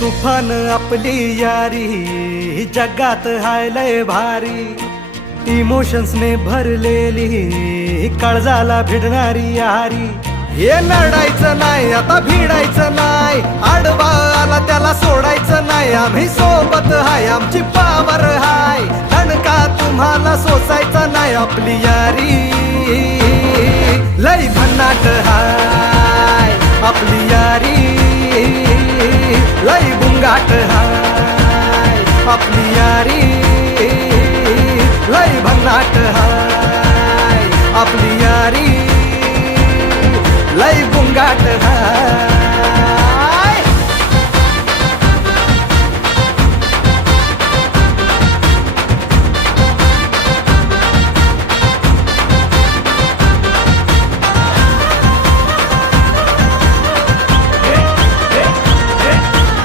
तुफान आपली यारी जगात हाय लय भारी, इमोशन्स ने भरलेली काळजाला भिडणारी यारी। हे लढायचं नाही आता भिडायचं नाही, आडवा आला त्याला सोडायचं नाही, आम्ही सोबत हाय आमची पावर हाय, दणका तुम्हाला सोसायचा नाही। आपली यारी लय भन्नाट हाय, आपली यारी लय बुंगाट हाय, आपली यारी लय भन्नाट हाय, आपली